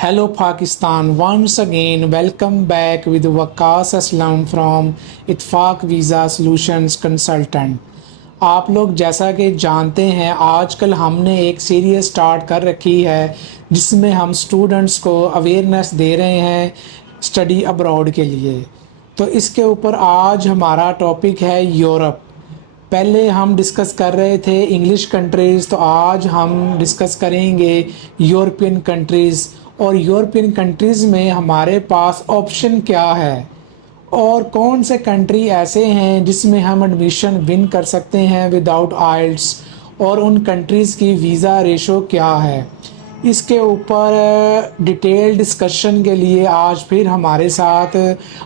Hello Pakistan, once again welcome back with Waqas Aslam from Ittefaq visa solutions consultant. आप लोग जैसा कि जानते हैं आजकल हमने एक सीरीज़ स्टार्ट कर रखी है जिसमें हम स्टूडेंट्स को अवेयरनेस दे रहे हैं स्टडी अब्रॉड के लिए। तो इसके ऊपर आज हमारा टॉपिक है यूरोप। पहले हम डिस्कस कर रहे थे इंग्लिश कंट्रीज़, तो आज हम डिस्कस करेंगे यूरोपियन कंट्रीज़। और यूरोपियन कंट्रीज़ में हमारे पास ऑप्शन क्या है और कौन से कंट्री ऐसे हैं जिसमें हम एडमिशन विन कर सकते हैं विदाउट आइल्स, और उन कंट्रीज़ की वीज़ा रेशो क्या है। इसके ऊपर डिटेल डिस्कशन के लिए आज फिर हमारे साथ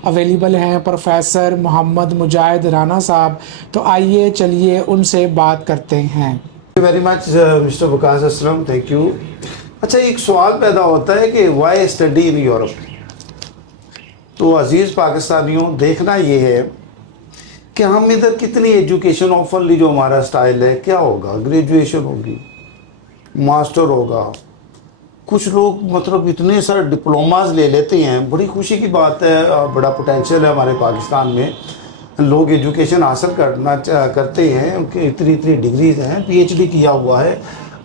अवेलेबल हैं प्रोफेसर मोहम्मद मुजाहिद राना साहब। तो आइए चलिए उनसे बात करते हैं। Very much mister Waqas Aslam, thank you. अच्छा, एक सवाल पैदा होता है कि वाई स्टडी इन यूरोप। तो अजीज़ पाकिस्तानियों, देखना ये है कि हम इधर कितनी एजुकेशन ऑफरली जो हमारा स्टाइल है क्या होगा। ग्रेजुएशन होगी, मास्टर होगा, कुछ लोग मतलब इतने सारे डिप्लोमाज ले लेते हैं। बड़ी खुशी की बात है, बड़ा पोटेंशियल है हमारे पाकिस्तान में। लोग एजुकेशन हासिल करते हैं, उनकी इतनी इतनी डिग्रीज हैं, पीएचडी किया हुआ है।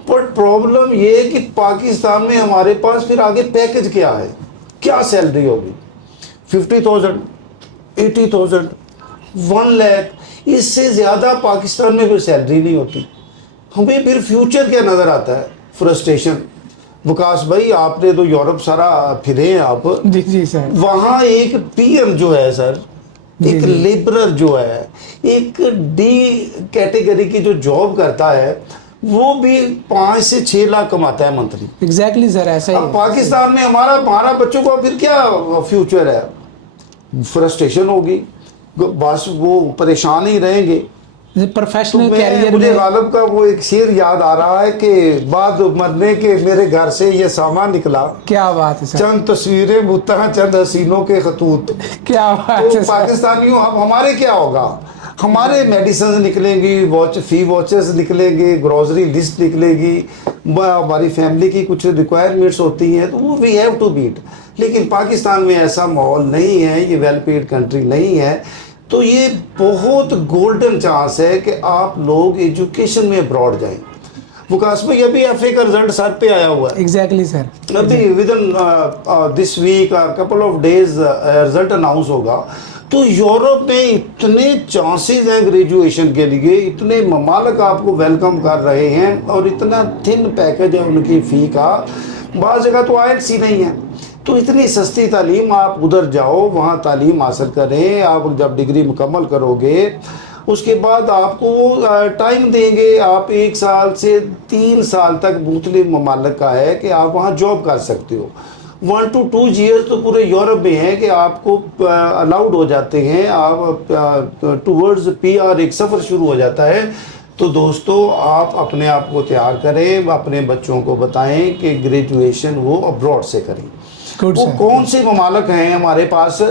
बट प्रॉब्लम ये है कि पाकिस्तान में हमारे पास फिर आगे पैकेज क्या है, क्या सैलरी होगी। 50,000, 80,000, 1 लाख, इससे ज़्यादा पाकिस्तान में फिर सैलरी नहीं होती। हमें फिर फ्यूचर क्या नज़र आता है? फ्रस्ट्रेशन। विकास भाई, आपने तो यूरोप सारा फिरे हैं आप। जी सर। वहाँ एक पीएम जो है सर, एक लेबरर जो है, एक डी कैटेगरी की जो जॉब करता है, वो भी 5 से 6 लाख कमाता है मंथली। एग्जैक्टली सर, ऐसा ही। अब पाकिस्तान में हमारा बच्चों का फिर क्या फ्यूचर है? फ्रस्ट्रेशन होगी, बस वो परेशान ही रहेंगे। प्रोफेशनल तो कैरियर मुझे में गालिब का वो एक शेर याद आ रहा है कि बाद मरने के मेरे घर से ये सामान निकला। क्या बात है सर। चंद तस्वीरें मुत्तहा चंद हसीनों के खतूत। क्या बात तो है सर। पाकिस्तानियों, अब हमारे क्या होगा? हमारे मेडिसिन निकलेंगी, फी वॉचर्स निकलेंगे, ग्रोसरी लिस्ट निकलेगी, हमारी फैमिली की कुछ रिक्वायरमेंट्स होती हैं, तो वो वी हैव टू बीट। लेकिन पाकिस्तान में ऐसा माहौल नहीं है, ये वेल पेड कंट्री नहीं है। तो ये बहुत गोल्डन चांस है कि आप लोग एजुकेशन में अब्रॉड जाएं। विकास में अभी एफए का रिजल्ट सर पे आया हुआ है। Exactly sir. अभी within this week couple of days result announce होगा। तो यूरोप में इतने चांसेस हैं ग्रेजुएशन के लिए, इतने ममालिक आपको वेलकम कर रहे हैं और इतना थिन पैकेज है उनकी फ़ी का। बाज़ जगह तो आइल्स ही नहीं है। तो इतनी सस्ती तालीम, आप उधर जाओ, वहाँ तालीम हासिल करें। आप जब डिग्री मुकम्मल करोगे उसके बाद आपको वो टाइम देंगे। आप 1 साल से 3 साल तक मुख्तलिफ ममालिक का है कि आप वहाँ जॉब कर सकते हो। 1 to 2 ईयर्स तो पूरे यूरोप में है कि आपको अलाउड हो जाते हैं। आप टूवर्ड्स पीआर एक सफ़र शुरू हो जाता है। तो दोस्तों, आप अपने आप को तैयार करें, अपने बच्चों को बताएं कि ग्रेजुएशन वो अब्रॉड से करें। वो कौन से ममालिक हैं हमारे पास?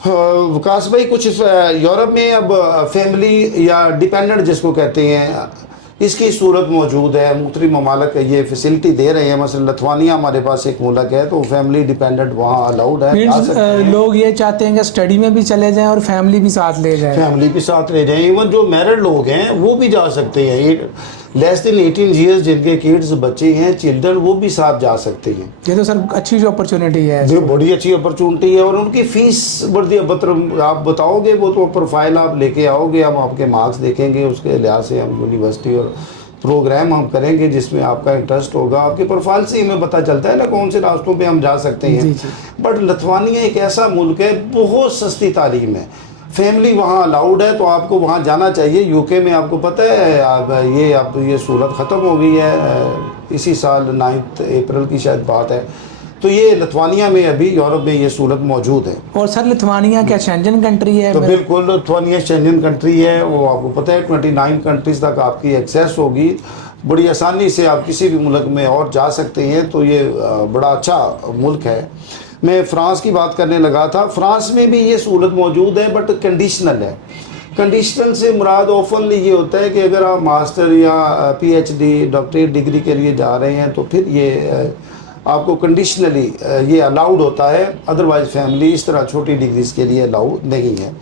विकास भाई, कुछ यूरोप में अब फैमिली या डिपेंडेंट जिसको कहते हैं, इसकी सूरत मौजूद है। मुख्तलिफ ममालिक ये फैसिलिटी दे रहे हैं। मसलन लथवानिया हमारे पास एक मुल्क है, तो फैमिली डिपेंडेंट वहाँ अलाउड है। लोग ये चाहते हैं कि स्टडी में भी चले जाएं और फैमिली भी साथ ले जाएं। फैमिली भी साथ ले जाएं। इवन जो मैरिड लोग हैं वो भी जा सकते हैं। लेस देन 18 ईयर्स जिनके किड्स बच्चे हैं, चिल्ड्रन, वो भी साथ जा सकते हैं। ये तो सर अच्छी जो अपॉर्चुनिटी है, जो बड़ी अच्छी अपॉर्चुनिटी है। और उनकी फ़ीस बढ़ती, मतलब आप बताओगे, वो तो प्रोफाइल आप लेके आओगे, हम आपके मार्क्स देखेंगे, उसके लिहाज से हम यूनिवर्सिटी और प्रोग्राम हम करेंगे जिसमें आपका इंटरेस्ट होगा। आपके प्रोफाइल से हमें पता चलता है ना कौन से रास्तों पे हम जा सकते हैं। बट लथवानिया एक ऐसा मुल्क है, बहुत सस्ती तालीम है, फैमिली वहाँ अलाउड है, तो आपको वहाँ जाना चाहिए। यूके में आपको पता है अब ये सूरत ख़त्म हो गई है। इसी साल 9 अप्रैल की शायद बात है। तो ये लिथुआनिया में, अभी यूरोप में ये सूरत मौजूद है। और सर लिथुआनिया क्या शेंजन कंट्री है? तो बिल्कुल, लिथुआनिया शेंजन कंट्री है। वो आपको पता है 29 कंट्रीज़ तक आपकी एक्सेस होगी। बड़ी आसानी से आप किसी भी मुल्क में और जा सकते हैं। तो ये बड़ा अच्छा मुल्क है। मैं फ़्रांस की बात करने लगा था। फ़्रांस में भी ये सहूलत मौजूद है, बट कंडीशनल है। कंडीशनल से मुराद ऑफनली ये होता है कि अगर आप मास्टर या पीएचडी डॉक्टरेट डिग्री के लिए जा रहे हैं तो फिर ये आपको कंडीशनली ये अलाउड होता है, अदरवाइज फैमिली इस तरह छोटी डिग्रीज के लिए अलाउ नहीं है।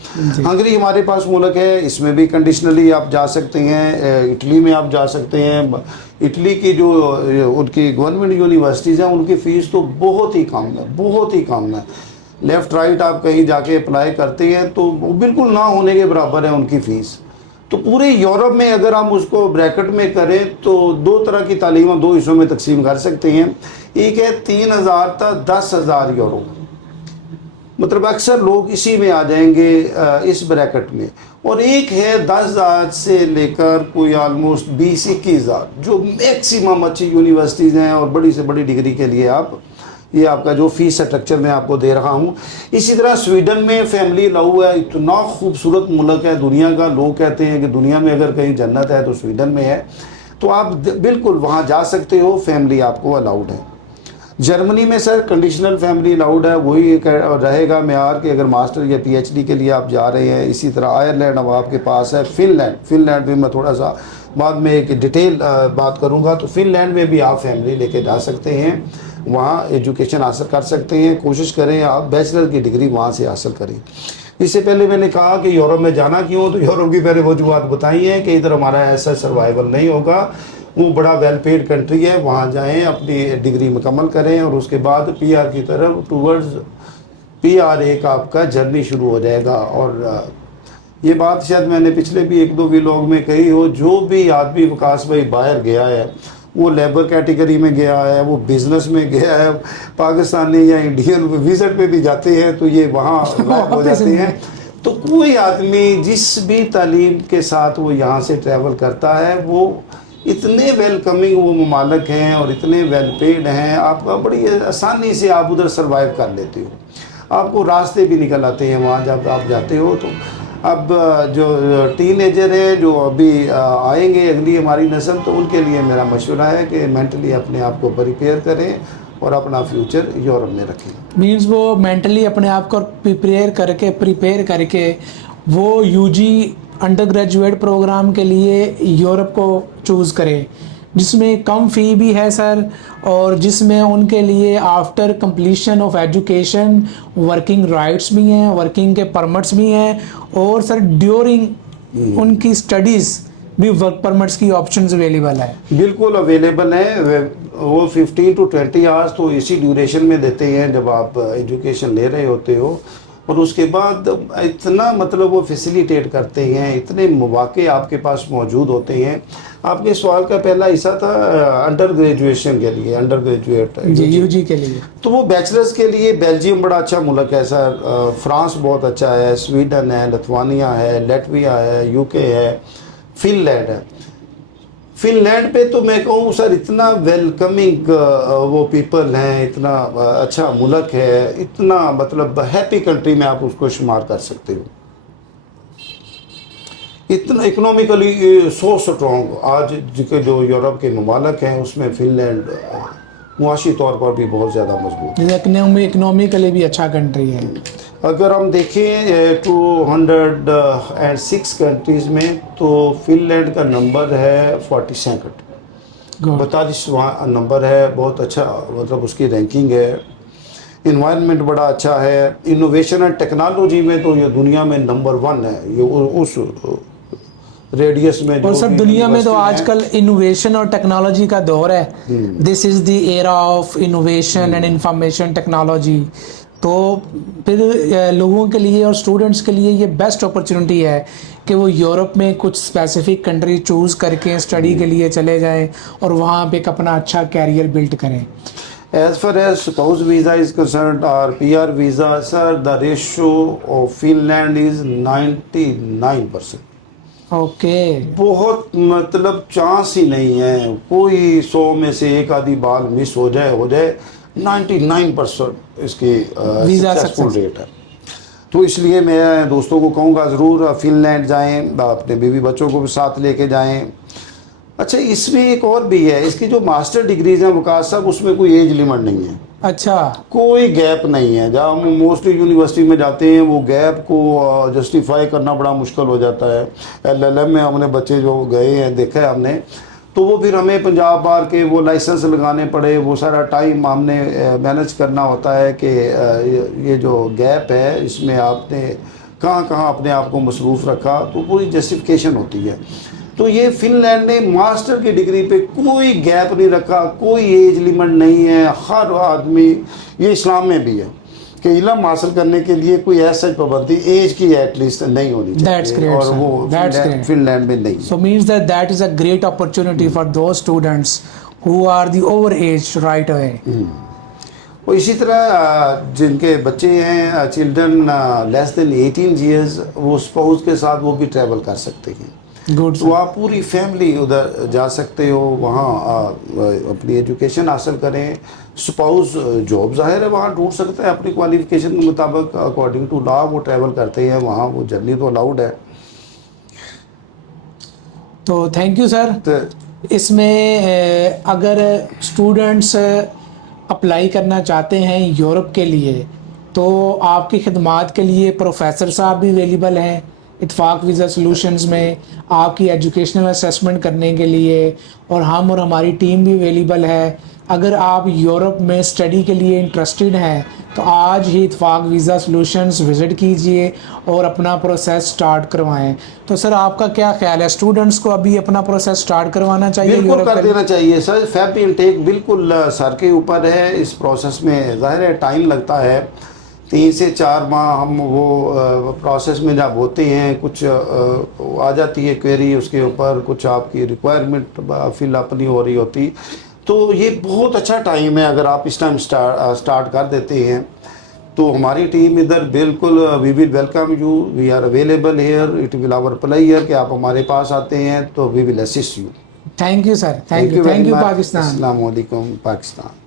हंगरी हमारे पास मुल्क है, इसमें भी कंडीशनली आप जा सकते हैं। इटली में आप जा सकते हैं। इटली की जो उनकी गवर्नमेंट यूनिवर्सिटीज़ हैं उनकी फ़ीस तो बहुत ही कम है, बहुत ही कम है। लेफ़्ट राइट आप कहीं जाके अप्लाई करते हैं तो वो बिल्कुल ना होने के बराबर है उनकी फ़ीस। तो पूरे यूरोप में अगर हम उसको ब्रैकेट में करें तो दो तरह की तालीम हम दो हिस्सों में तकसीम कर सकते हैं। एक है 3,000 तक 10,000 यूरो, मतलब अक्सर लोग इसी में आ जाएंगे इस ब्रैकेट में। और एक है 10,000 से लेकर कोई ऑलमोस्ट 20-21,000, जो मैक्सिमम अच्छी यूनिवर्सिटीज़ हैं और बड़ी से बड़ी डिग्री के लिए आप ये आपका जो फीस स्ट्रक्चर मैं आपको दे रहा हूँ। इसी तरह स्वीडन में फैमिली अलाउ है। इतना खूबसूरत मुल्क है दुनिया का, लोग कहते हैं कि दुनिया में अगर कहीं जन्नत है तो स्वीडन में है। तो आप बिल्कुल वहाँ जा सकते हो, फैमिली आपको अलाउड है। जर्मनी में सर कंडीशनल फैमिली अलाउड है, वही एक रहेगा मेयार कि अगर मास्टर या पीएचडी के लिए आप जा रहे हैं। इसी तरह आयरलैंड अब आपके पास है। फिनलैंड भी मैं थोड़ा सा बाद में एक डिटेल बात करूंगा। तो फिनलैंड में भी आप फैमिली लेके जा सकते हैं, वहाँ एजुकेशन हासिल कर सकते हैं। कोशिश करें आप बैचलर की डिग्री वहाँ से हासिल करें। इससे पहले मैंने कहा कि यूरोप में जाना क्यों, तो यूरोप की मैंने वजूहत बताई हैं कि इधर हमारा ऐसा सर्वाइवल नहीं होगा। वो बड़ा वेल पेड कंट्री है, वहाँ जाएं, अपनी डिग्री मुकम्मल करें और उसके बाद पीआर की तरफ टूवर्ड्स पीआर एक आपका जर्नी शुरू हो जाएगा। और ये बात शायद मैंने पिछले भी एक दो व्लॉग में कही हो, जो भी आदमी विकास भाई बाहर गया है वो लेबर कैटेगरी में गया है, वो बिजनेस में गया है, पाकिस्तानी या इंडियन विजिट पे भी जाते हैं तो ये वहाँ हो जाते हैं। तो कोई आदमी जिस भी तालीम के साथ वो यहाँ से ट्रैवल करता है वो इतने वेलकमिंग वो ममालक हैं और इतने वेल पेड हैं, आपका बड़ी आसानी से आप उधर सर्वाइव कर लेते हो। आपको रास्ते भी निकल आते हैं वहाँ जब आप जाते हो। तो अब जो टीनेजर है जो अभी आएंगे अगली हमारी नस्ल, तो उनके लिए मेरा मशवरा है कि मेंटली अपने आप को प्रिपेयर करें और अपना फ्यूचर यूरोप में रखें। मीन्स वो मेंटली अपने आप को प्रिपेयर करके वो यूजी अंडर ग्रेजुएट प्रोग्राम के लिए यूरोप को चूज़ करें, जिसमें कम फ़ी भी है सर, और जिसमें उनके लिए after completion of education working rights भी हैं, वर्किंग के परमिट्स भी हैं, और सर ड्यूरिंग उनकी स्टडीज़ भी वर्क परमिट्स की ऑप्शंस अवेलेबल है। बिल्कुल अवेलेबल है। वो 15 to 20 आवर्स तो इसी ड्यूरेशन में देते हैं जब आप एजुकेशन ले रहे होते हो, और उसके बाद इतना मतलब वो फैसिलिटेट करते हैं, इतने मौके आपके पास मौजूद होते हैं। आपके सवाल का पहला हिस्सा था अंडर ग्रेजुएशन के लिए, अंडर ग्रेजुएट यूजी के लिए। तो वो बैचलर्स के लिए बेल्जियम बड़ा अच्छा मुल्क है सर, फ्रांस बहुत अच्छा है, स्वीडन है, लिथुआनिया है, लैटविया है, यूके है, फिनलैंड है। फिनलैंड पे तो मैं कहूँ सर इतना वेलकमिंग वो पीपल हैं, इतना अच्छा मुल्क है, इतना मतलब हैप्पी कंट्री में आप उसको शुमार कर सकते हो। इतना इकोनॉमिकली सो स्ट्रॉन्ग आज के जो यूरोप के ममालक हैं उसमें फिनलैंड मुआशी तौर पर भी बहुत ज़्यादा मजबूत है, इकोनॉमिकली भी अच्छा कंट्री है। अगर हम देखें 206 कंट्रीज़ में तो फिनलैंड का नंबर है 42, 42वां नंबर है। बहुत अच्छा मतलब उसकी रैंकिंग है। इन्वायरमेंट बड़ा अच्छा है। इनोवेशन एंड टेक्नोलॉजी में तो ये दुनिया में नंबर 1 है, ये उस रेडियस में। और सर दुनिया में तो आजकल इनोवेशन और टेक्नोलॉजी का दौर है। This is the era of innovation and information technology. तो फिर लोगों के लिए और स्टूडेंट्स के लिए ये बेस्ट अपॉर्चुनिटी है कि वो यूरोप में कुछ स्पेसिफिक कंट्री चूज़ करके स्टडी के लिए चले जाएं और वहाँ पे एक अपना अच्छा कैरियर बिल्ड करें। As far as spouse visa is concerned or PR visa, sir, the ratio of Finland is 99%. Okay बहुत मतलब चांस ही नहीं है, कोई 100 में से एक आधी बाल मिस हो जाए 99% इसकी सक्सेसफुल रेट है। तो इसलिए मैं दोस्तों को कहूँगा ज़रूर फिनलैंड जाएं, अपने बीवी बच्चों को भी साथ लेके जाएं। अच्छा, इसमें एक और भी है, इसकी जो मास्टर डिग्रीज हैं वकास साहब, उसमें कोई एज लिमिट नहीं है। अच्छा, कोई गैप नहीं है। जहाँ हम मोस्टली यूनिवर्सिटी में जाते हैं वो गैप को जस्टिफाई करना बड़ा मुश्किल हो जाता है। LLM में हमने बच्चे जो गए हैं देखा है हमने, तो वो फिर हमें पंजाब बार के वो लाइसेंस लगाने पड़े, वो सारा टाइम हमने मैनेज करना होता है कि ये जो गैप है इसमें आपने कहाँ कहाँ अपने आप को मसरूफ़ रखा, तो पूरी जस्टिफिकेशन होती है। तो ये फिनलैंड ने मास्टर की डिग्री पे कोई गैप नहीं रखा, कोई एज लिमिट नहीं है, हर आदमी, ये इस्लाम में भी है कि इल्म हासिल करने के लिए कोई ऐसा पाबंदी एज की एटलीस्ट नहीं होनी That's चाहिए, great, और sir. वो That's great. फिनलैंड में नहीं है। So means that that is a great opportunity for those students who are the overage right away. और इसी तरह जिनके बच्चे हैं चिल्ड्रन लेस देन 18 ईयर्स, वो स्पाउस के साथ वो भी ट्रैवल कर सकते हैं। Good. तो आप पूरी फैमिली उधर जा सकते हो, वहाँ अपनी एजुकेशन हासिल करें। स्पाउस जॉब ज़ाहिर है वहाँ ढूंढ सकता है अपनी क्वालिफिकेशन के मुताबिक, अकॉर्डिंग टू लॉ वो ट्रैवल करते हैं वहाँ, वो जर्नी तो अलाउड है। तो थैंक यू सर। तो इसमें अगर स्टूडेंट्स अप्लाई करना चाहते हैं यूरोप के लिए, तो आपकी खिदमात के लिए प्रोफेसर साहब भी अवेलेबल हैं इत्फाक वीज़ा सॉल्यूशंस में आपकी एजुकेशनल असेसमेंट करने के लिए, और हम और हमारी टीम भी अवेलेबल है। अगर आप यूरोप में स्टडी के लिए इंटरेस्टेड हैं तो आज ही इत्फाक वीज़ा सॉल्यूशंस विज़िट कीजिए और अपना प्रोसेस स्टार्ट करवाएं। तो सर आपका क्या ख्याल है, स्टूडेंट्स को अभी अपना प्रोसेस स्टार्ट करवाना चाहिए? बिल्कुल यूरोप कर देना चाहिए सर। फैब इनटेक बिल्कुल सर के ऊपर है। इस प्रोसेस में ज़ाहिर है टाइम लगता है, 3 से 4 माह हम वो प्रोसेस में जब होते हैं, कुछ आ जाती है क्वेरी उसके ऊपर, कुछ आपकी रिक्वायरमेंट फिलअप नहीं हो रही होती, तो ये बहुत अच्छा टाइम है। अगर आप इस टाइम स्टार्ट कर देते हैं तो हमारी टीम इधर बिल्कुल we will welcome you, we are available here, it will our pleasure कि आप हमारे पास आते हैं तो we will assist you. Thank you sir, thank you very much. Pakistan. अस्सलाम वालेकुम पाकिस्तान।